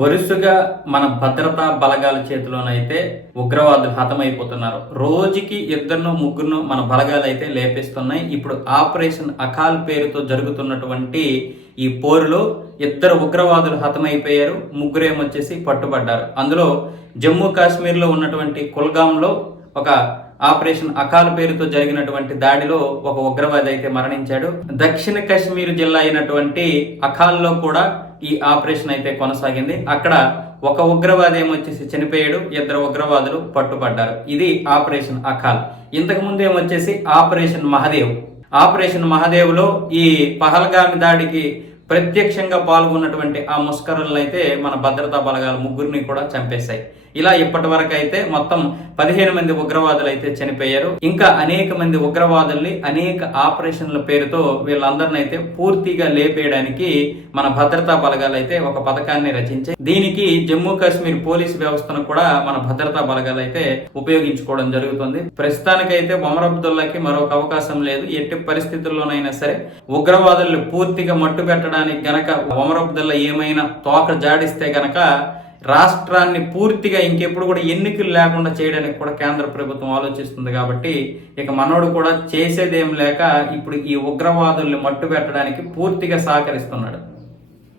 వరుసగా మన భద్రతా బలగాల చేతిలోనైతే ఉగ్రవాదులు హతమైపోతున్నారు. రోజుకి ఇద్దరినో ముగ్గురునో మన బలగాలు అయితే లేపిస్తున్నాయి. ఇప్పుడు ఆపరేషన్ అకాల్ పేరుతో జరుగుతున్నటువంటి ఈ పోరులో ఇద్దరు ఉగ్రవాదులు హతమైపోయారు, ముగ్గురేమొచ్చేసి పట్టుబడ్డారు. అందులో జమ్మూ కాశ్మీర్లో ఉన్నటువంటి కుల్గాంలో ఒక ఆపరేషన్ అకాల్ పేరుతో జరిగినటువంటి దాడిలో ఒక ఉగ్రవాది అయితే మరణించాడు. దక్షిణ కాశ్మీర్ జిల్లా అయినటువంటి అకాల్లో కూడా ఈ ఆపరేషన్ అయితే కొనసాగింది. అక్కడ ఒక ఉగ్రవాది ఏమొచ్చేసి చనిపోయాడు, ఇద్దరు ఉగ్రవాదులు పట్టుబడ్డారు. ఇది ఆపరేషన్ అకాల్. ఇంతకు ముందు ఏమొచ్చేసి ఆపరేషన్ మహదేవ్. ఆపరేషన్ మహదేవ్ లో ఈ పహల్గామి దాడికి ప్రత్యక్షంగా పాల్గొన్నటువంటి ఆ ముష్కరులను అయితే మన భద్రతా బలగాలు ముగ్గురిని కూడా చంపేశాయి. ఇలా ఇప్పటి వరకు అయితే మొత్తం 15 మంది ఉగ్రవాదులు అయితే చనిపోయారు. ఇంకా అనేక మంది ఉగ్రవాదుల్ని అనేక ఆపరేషన్ల పేరుతో వీళ్ళందరిని అయితే పూర్తిగా లేపేయడానికి మన భద్రతా బలగాలు అయితే ఒక పథకాన్ని రచించాయి. దీనికి జమ్మూ కాశ్మీర్ పోలీసు వ్యవస్థను కూడా మన భద్రతా బలగాలు అయితే ఉపయోగించుకోవడం జరుగుతుంది. ప్రస్తుతానికైతే ఒమర్ అబ్దుల్లాకి మరొక అవకాశం లేదు. ఎట్టి పరిస్థితుల్లోనైనా సరే ఉగ్రవాదుల్ని పూర్తిగా మట్టు పెట్టడానికి గనక ఒమర్ అబ్దుల్లా ఏమైనా తోక జాడిస్తే గనక రాష్ట్రాన్ని పూర్తిగా ఇంకెప్పుడు కూడా ఎన్నికలు లేకుండా చేయడానికి కూడా కేంద్ర ప్రభుత్వం ఆలోచిస్తుంది. కాబట్టి ఇక మనోడు కూడా చేసేదేం లేక ఇప్పుడు ఈ ఉగ్రవాదుల్ని మట్టు పెట్టడానికి పూర్తిగా సహకరిస్తున్నాడు.